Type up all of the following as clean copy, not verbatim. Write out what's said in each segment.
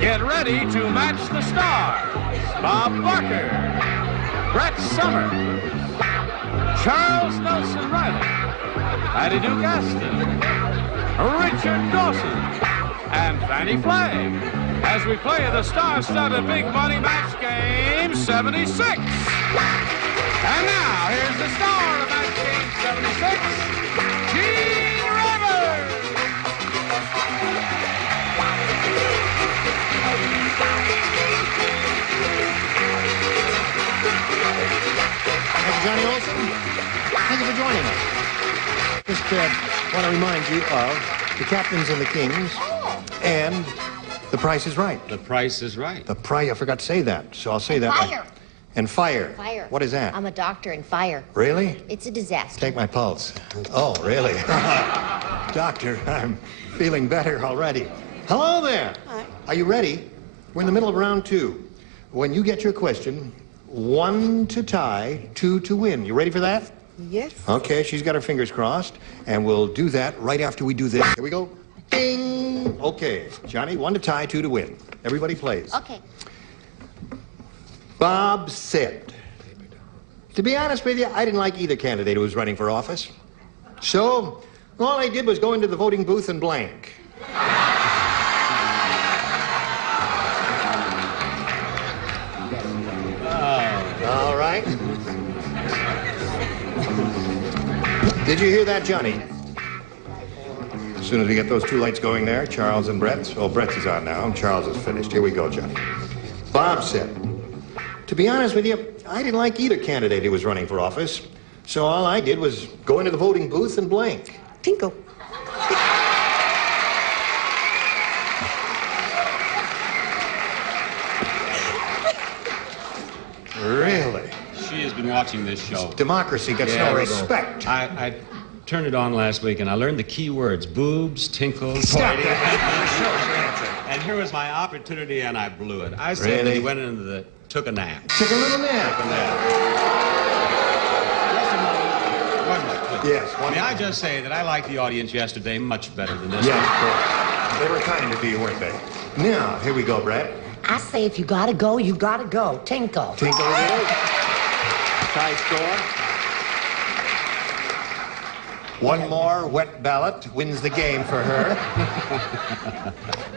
Get ready to match the stars. Bob Barker, Brett Somers, Charles Nelson Riley, Patty Duke Aston, Richard Dawson, and Fannie Flagg as we play the star-studded Big Money Match Game 76. And now, here's the star of Match Game 76, Gene Rivers. Thank you, Johnny Olson. Thank you for joining us. Just want to remind you of the Captains and the Kings and The Price is Right. The Price is Right. I forgot to say that, so I'll say that. Fire. And fire. Fire. What is that? I'm a doctor in fire. Really? It's a disaster. Take my pulse. Oh, really? Doctor, I'm feeling better already. Hello there. Hi. Are you ready? We're in the middle of round 2. When you get your question, 1 to tie, 2 to win. You ready for that? Yes. Okay, she's got her fingers crossed, and we'll do that right after we do this. Here we go. Ding! Okay, Johnny, 1 to tie, 2 to win. Everybody plays. Okay. Bob said, to be honest with you, I didn't like either candidate who was running for office. So, all I did was go into the voting booth and blank. All right. Did you hear that, Johnny? As soon as we get those 2 lights going there, Charles and Brett's. Oh, Brett's is on now, and Charles is finished. Here we go, Johnny. Bob said, to be honest with you, I didn't like either candidate who was running for office. So all I did was go into the voting booth and blank. Tinkle. Really? She has been watching this show. Democracy gets no respect. I turned it on last week, and I learned the key words: boobs, tinkle, Stop toity. it. Show us your answer. And here was my opportunity, and I blew it. I said that Really? he went into the... took a nap. Took a little nap. Took a nap. One more, please. Yes, one May more. I just say that I liked the audience yesterday much better than this Yes, one. of course. They were kind to you, weren't they? Now, here we go, Brett. I say if you gotta go, you gotta go. Tinkle. Tinkle it is. Tie score. One more wet ballot wins the game for her.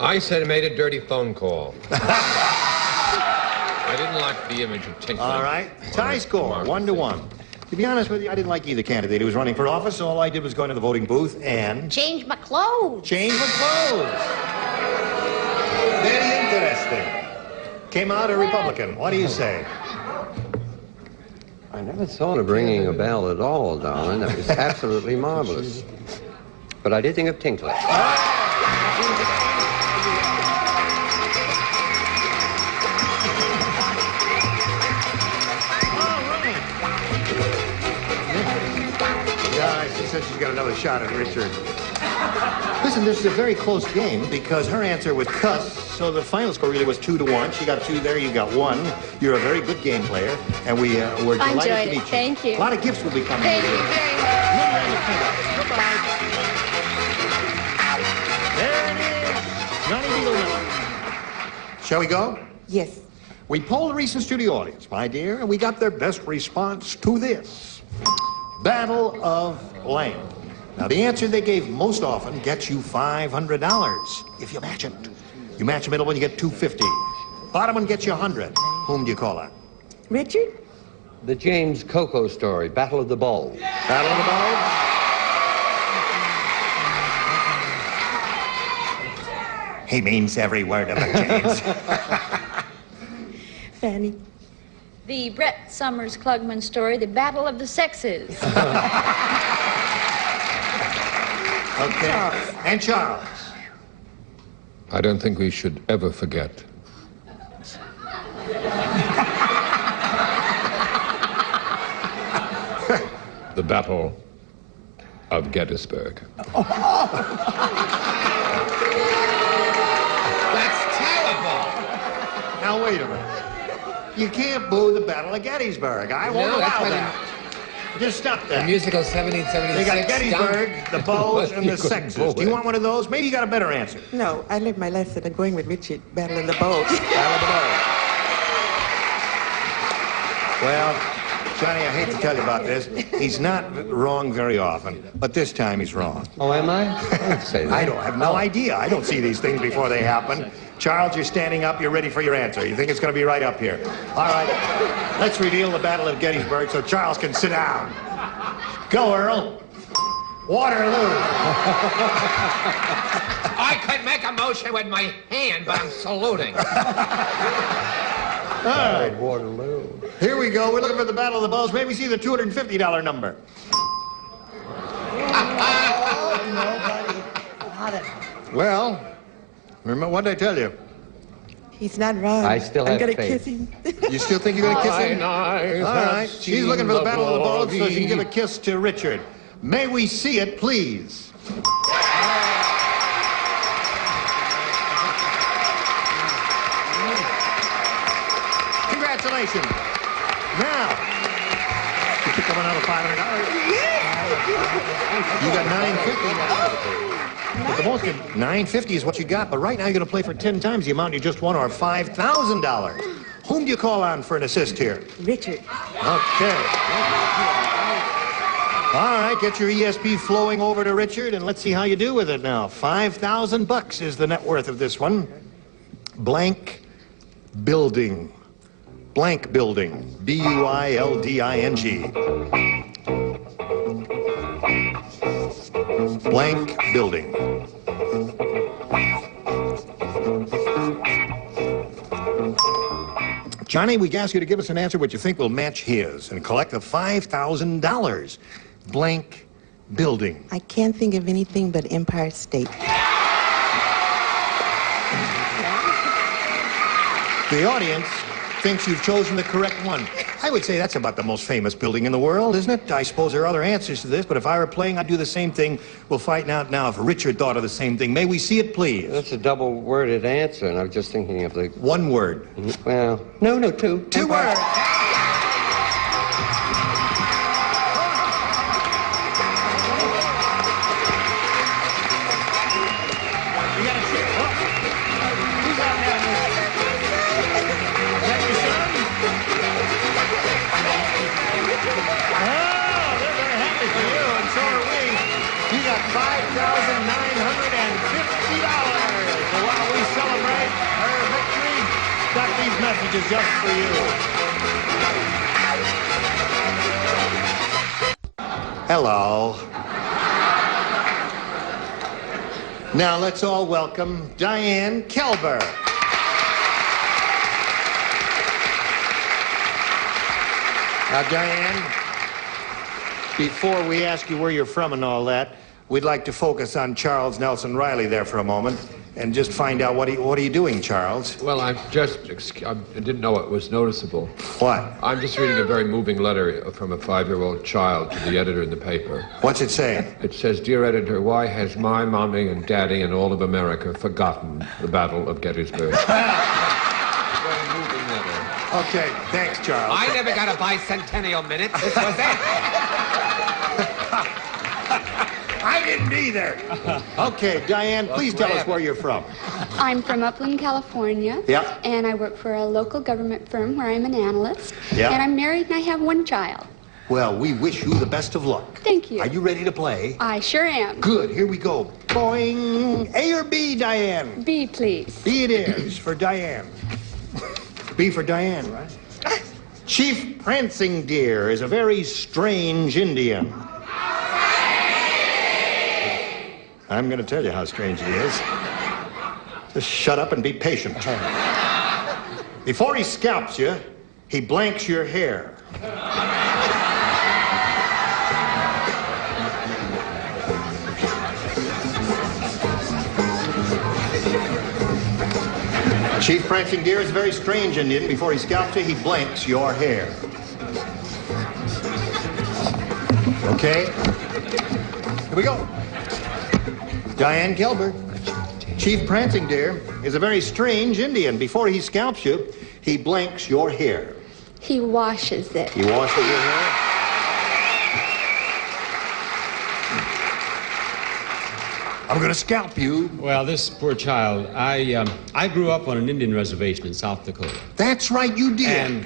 I said I made a dirty phone call. I didn't like the image of tinkling. All right. Tie score, 1 to 1. To be honest with you, I didn't like either candidate who was running for office, so all I did was go into the voting booth and Change my clothes. change my clothes. Very interesting. Came out a Republican. What do you say? I never thought of ringing a bell at all, darling. That was absolutely marvelous. But I did think of tinkling. Yeah, she said she's got another shot at Richard. Listen, this is a very close game because her answer was cuss, so the final score really was 2 to 1. She got 2 there, you got 1. You're a very good game player, and we're delighted to meet you. Thank you. A lot of gifts will be coming. Thank you very much. Goodbye. There it is. Johnny Beetle. Shall we go? Yes. We polled the recent studio audience, my dear, and we got their best response to this. Battle of Lane. Now, the answer they gave most often gets you $500 if you match it. You match the middle one, you get $250. Bottom one gets you $100. Whom do you call on? Richard? The James Coco story, Battle of the Bulbs. Battle of the Bulbs? He means every word of it, James. Fanny? The Brett Somers Klugman story, The Battle of the Sexes. Okay. And Charles. I don't think we should ever forget. The Battle of Gettysburg. That's terrible. Now, wait a minute. You can't boo the Battle of Gettysburg. I won't allow that. Just stop The that. musical 1776. They got Gettysburg, the Bows, and the You couldn't Sexes. pull Do you it. want one of those? Maybe you got a better answer. No, I learned my lesson. I'm going with Richard. Battle of the Bows. Battle of the Bows. Well, Johnny, I hate to tell you about this. He's not wrong very often, but this time he's wrong. Oh, am I? Don't say that. I have no idea. I don't see these things before they happen. Charles, you're standing up. You're ready for your answer. You think it's going to be right up here. All right. Let's reveal the Battle of Gettysburg so Charles can sit down. Go, Earl. Waterloo. I could make a motion with my hand, but I'm saluting. All right. Waterloo. Here we go. We're looking for the Battle of the Bows. Maybe see the $250 number. Well, remember what did I tell you? He's not wrong. I still I'm have gonna faith. kiss him. You still think you're going to kiss him? All right. She's looking for the Battle of the Bows so she can give a kiss to Richard. May we see it, please? Congratulations. Now, you pick up another $500. You got $950. But the most $950 is what you got. But right now you're going to play for 10 times the amount you just won, or $5,000. Whom do you call on for an assist here? Richard. Okay. All right, get your ESP flowing over to Richard, and let's see how you do with it now. $5,000 is the net worth of this one. Blank building. Blank building. B-U-I-L-D-I-N-G. Blank building. Johnny, we ask you to give us an answer what you think will match his and collect the $5,000. Blank building. I can't think of anything but Empire State. The audience thinks you've chosen the correct one. I would say that's about the most famous building in the world, isn't it? I suppose there are other answers to this, but if I were playing, I'd do the same thing. We'll find out now if Richard thought of the same thing. May we see it, please? That's a double-worded answer, and I was just thinking of the... One word. Well, no, two. Two words. Messages just for you. Hello. Now let's all welcome Diane Kelber. Now, Diane, before we ask you where you're from and all that, we'd like to focus on Charles Nelson Riley there for a moment. And just find out, what are you doing, Charles? Well, I didn't know it was noticeable. What? I'm just reading a very moving letter from a 5-year-old child to the editor in the paper. What's it say? It says, "Dear editor, why has my mommy and daddy and all of America forgotten the Battle of Gettysburg?" Very moving letter. Okay, thanks, Charles. I never got a bicentennial minute. This was it. I didn't either. Okay, Diane, please tell us where you're from. I'm from Upland, California. Yep. And I work for a local government firm where I'm an analyst. Yep. And I'm married and I have one child. Well, we wish you the best of luck. Thank you. Are you ready to play? I sure am. Good, here we go. Boing. A or B, Diane? B, please. B it is for Diane. B for Diane, right? Chief Prancing Deer is a very strange Indian. I'm going to tell you how strange he is. Just shut up and be patient. Before he scalps you, he blanks your hair. Chief Prancing Deer is a very strange Indian. Before he scalps you, he blanks your hair. Okay? Here we go. Diane Gilbert. Chief Prancing Deer is a very strange Indian. Before he scalps you, he blanks your hair. He washes it. He washes your hair? I'm gonna scalp you. Well, this poor child, I grew up on an Indian reservation in South Dakota. That's right, you did. And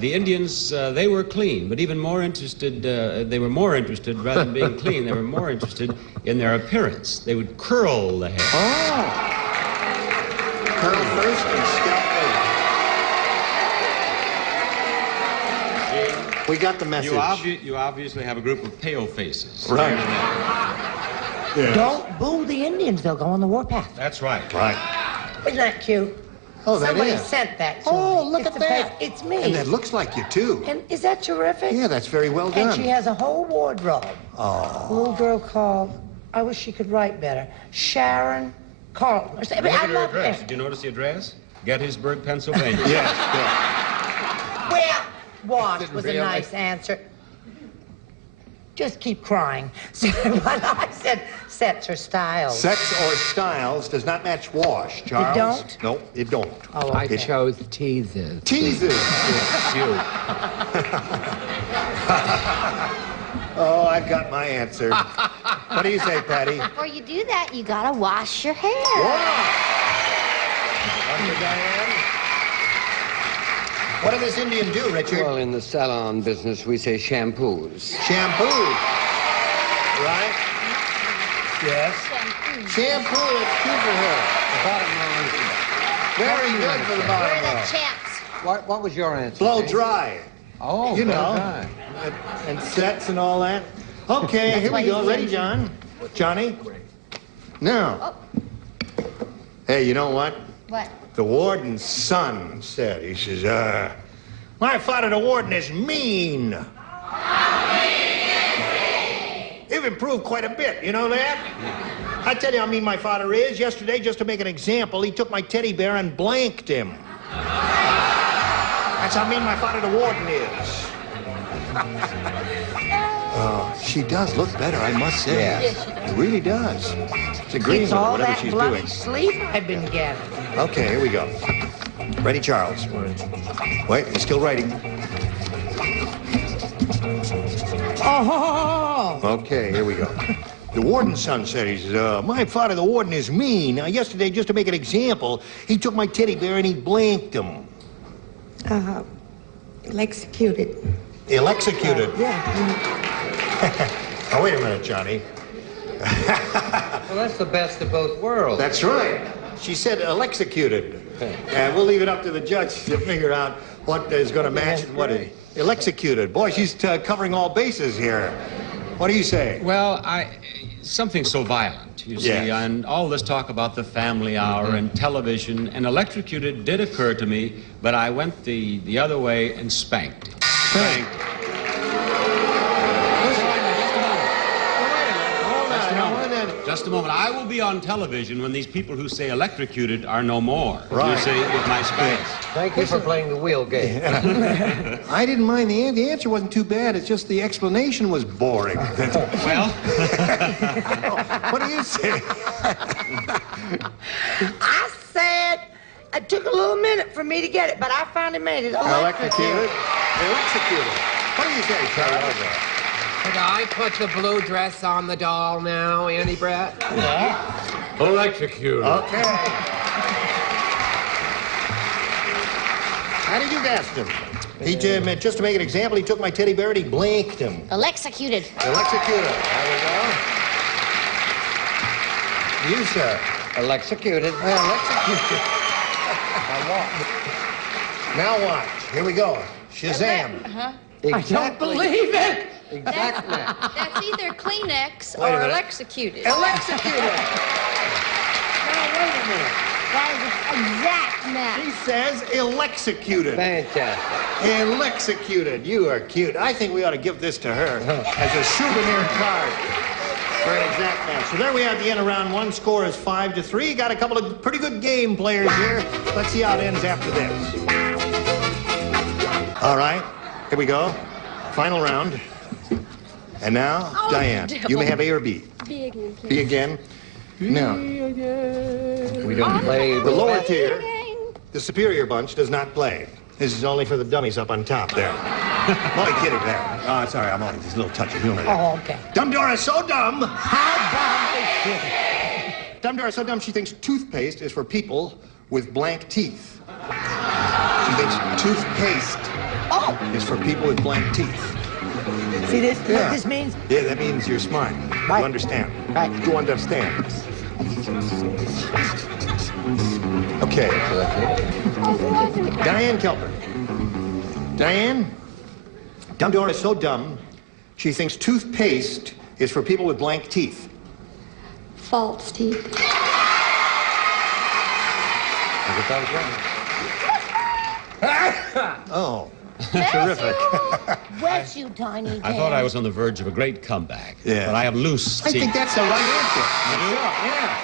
the Indians, they were clean, but even more interested, they were more interested, rather than being clean, they were more interested in their appearance. They would curl the hair. Oh. Curl first and scalp later. We got the message. You obviously have a group of pale faces. Right. Yes. Don't boo the Indians. They'll go on the warpath. That's right. Right. Isn't that cute? Oh, that Somebody is. sent that to Oh, me. look It's at the that. best. It's me. And that looks like you, too. And is that terrific? Yeah, that's very well done. And she has a whole wardrobe. Oh. A little girl called, I wish she could write better, Sharon Carlton. Or something. Look I at her love address. that. Did you notice the address? Gettysburg, Pennsylvania. Yes. Well, wash was a really? nice answer. Just keep crying. But I said sets or styles. Sex or styles does not match wash, Charles. don't? No, it don't. Oh, I okay. chose teases. Teases. You. Oh, I've got my answer. What do you say, Patty? Before you do that, you gotta wash your hair. Wonder, Diane? What did this Indian do, Richard? Well, in the salon business, we say shampoos. Shampoo. Right? Yes. Shampoo, it's cute for her. The bottom line. Very good for the We're bottom the row. champs. What was your answer? Blow Jane? dry. Oh, You blow know. dry. And sets and all that. Okay, here we go. Ready, John? Johnny? Now. Hey, you know what? What? The warden's son said, he says, my father, the warden, is mean. You've improved quite a bit, you know that? I tell you how mean my father is. Yesterday, just to make an example, he took my teddy bear and blanked him. That's how mean my father, the warden, is. She does look better, I must say. Yes. It really does. It's agreeing It's with her, all whatever that she's bloody doing. sleep I've been getting. Okay, here we go. Ready, Charles? Wait, you're still writing. Oh! Okay, here we go. The warden's son said, he says, my father, the warden, is mean. Now, yesterday, just to make an example, he took my teddy bear and he blanked him. Executed. Ill-executed. Yeah. Oh, wait a minute, Johnny. Well, that's the best of both worlds. That's right. She said ill-executed. And we'll leave it up to the judge to figure out what is going to match and what is ill-executed. Boy, she's covering all bases here. What do you say? Well, something so violent, you see, Yes. and all this talk about the family hour and television and electrocuted did occur to me, but I went the other way and spanked. Spanked. Just a moment. I will be on television when these people who say electrocuted are no more. Right. You see, with my spanks. Thank you for playing the wheel game. I didn't mind the answer wasn't too bad. It's just the explanation was boring. Well, What do you say? I said it took a little minute for me to get it, but I finally made it. Electrocuted. Electrocuted. What do you say, Charles? Could I put the blue dress on the doll now, Annie Brett? Electrocuted. Okay. How did you guess him? He just to make an example, he took my teddy bear and he blanked him. Electrocuted. Electrocuted. There we go. You, sir. Electrocuted. Electrocuted. Now watch. Here we go. Shazam. I don't believe it. Exactly. That's either Kleenex Wait a or minute. electrocuted. Electrocuted. Now wait a minute. That is an exact match. He says electrocuted. Fantastic. Electrocuted. You are cute. I think we ought to give this to her as a souvenir card for an exact match. So there we have the end of round one. Score is 5-3. Got a couple of pretty good game players here. Let's see how it ends after this. All right. Here we go. Final round. And now, Oh, Diane, you may have A or B. B again, please. B again. Now, We don't play the lower tier, the superior bunch, does not play. This is only for the dummies up on top there. I'm only kidding there. Oh, sorry, I'm only just a little touch of humor there. Oh, okay. Dumb Dora is so dumb. How dumb is she? Dumb Dora is so dumb she thinks toothpaste is for people with blank teeth. She thinks toothpaste is for people with blank teeth. See this? Yeah. What this means? Yeah, that means you're smart. Right. You understand. Right. You understand. Okay. Diane Kelper. Diane, Dumb Dora is so dumb, she thinks toothpaste is for people with blank teeth. False teeth. I guess that was wrong. Oh, terrific. Bless you, Tiny Dan. I thought I was on the verge of a great comeback. Yeah. But I have loose I teeth. think that's the right answer. You do? Yeah.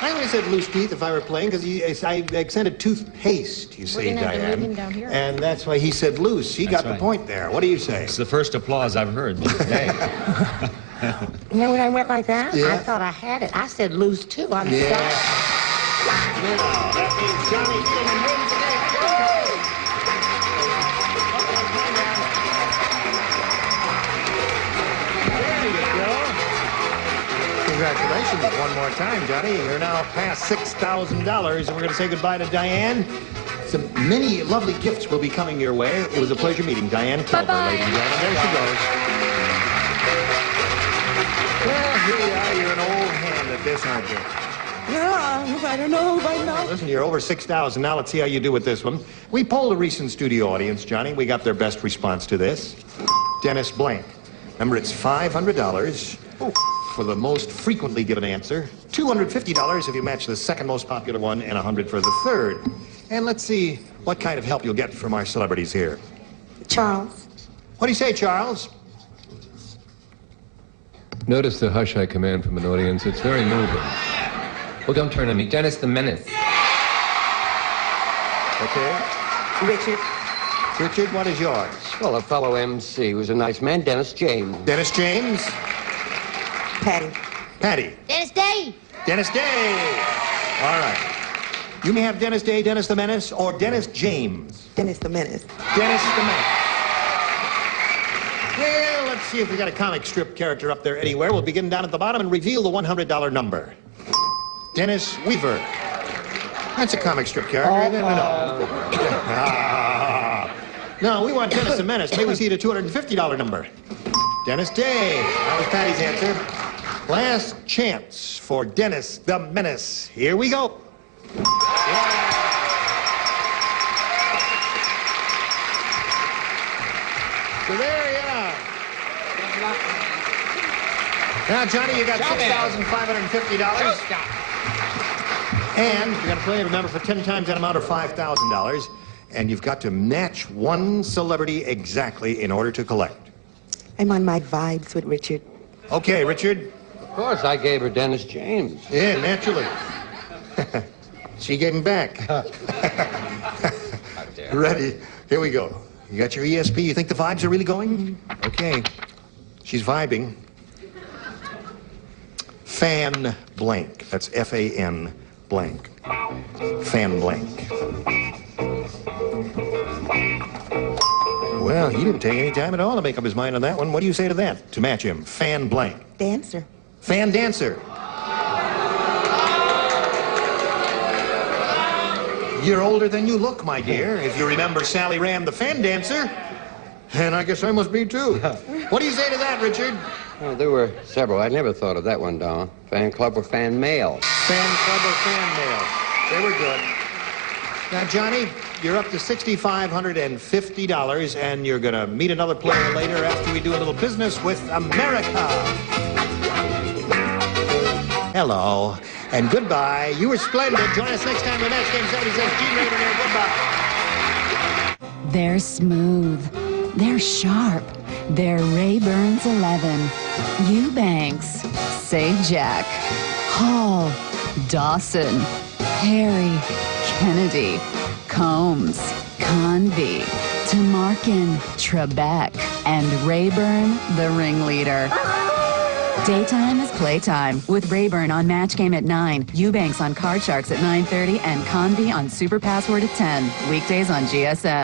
I only said loose teeth if I were playing because I accented toothpaste, you see, gonna have to Diane. leave him down here. And that's why he said loose. He got the right. point there. What do you say? It's the first applause I've heard today. You know when I went like that? Yeah. I thought I had it. I said loose too. I'm Yeah. sorry. Now, that means Johnny's going to win today. There you go. Congratulations one more time, Johnny. You're now past $6,000, and we're going to say goodbye to Diane. Some many lovely gifts will be coming your way. It was a pleasure meeting Diane Kelper, ladies and gentlemen. There she goes. Well, here you are. You're an old hand at this, aren't you? Yeah, I don't know by now. Listen, you're over 6,000. Now let's see how you do with this one. We polled a recent studio audience, Johnny. We got their best response to this. Dennis Blank. Remember, it's $500 for the most frequently given answer, $250 if you match the second most popular one, and $100 for the third. And let's see what kind of help you'll get from our celebrities here. Charles. What do you say, Charles? Notice the hush I command from an audience. It's very moving. Well, don't turn on me. Dennis the Menace. Okay. Richard. Richard, what is yours? Well, a fellow MC was a nice man, Dennis James. Dennis James? Patty. Patty? Dennis Day. Dennis Day. All right. You may have Dennis Day, Dennis the Menace, or Dennis James. Dennis the Menace. Dennis the Menace. Well, let's see if we got a comic strip character up there anywhere. We'll begin down at the bottom and reveal the $100 number. Dennis Weaver. That's a comic strip character, isn't it? No, we want Dennis the Menace. May we see the $250 number? Dennis Day. That was Patty's answer. Last chance for Dennis the Menace. Here we go. So there you are. Now, Johnny, you got $6,550. And you're going to play, remember, for 10 times that amount or $5,000. And you've got to match one celebrity exactly in order to collect. I'm on my vibes with Richard. Okay, Richard. Of course, I gave her Dennis James. Yeah, naturally. She gave him back. Ready? Here we go. You got your ESP? You think the vibes are really going? Okay. She's vibing. Fan blank. That's F-A-N blank. Fan blank. Well, he didn't take any time at all to make up his mind on that one. What do you say to that, to match him? Fan blank. Dancer. Fan dancer. You're older than you look, my dear. If you remember Sally Rand, the fan dancer. And I guess I must be, too. What do you say to that, Richard? Well, there were several. I never thought of that one, Don. Fan club or fan mail? Fan club or fan mail. They were good. Now, Johnny, you're up to $6,550, and you're going to meet another player later after we do a little business with America. Hello, and goodbye. You were splendid. Join us next time on Match Game 76. Gene Rayburn here. Goodbye. They're smooth. They're sharp. They're Rayburns 11. Eubanks. Sajak. Hall. Dawson. Harry. Kennedy. Combs. Convey. Tamarkin. Trebek. And Rayburn, the ringleader. Daytime is playtime with Rayburn on Match Game at 9, Eubanks on Card Sharks at 9:30, and Convey on Super Password at 10. Weekdays on GSM.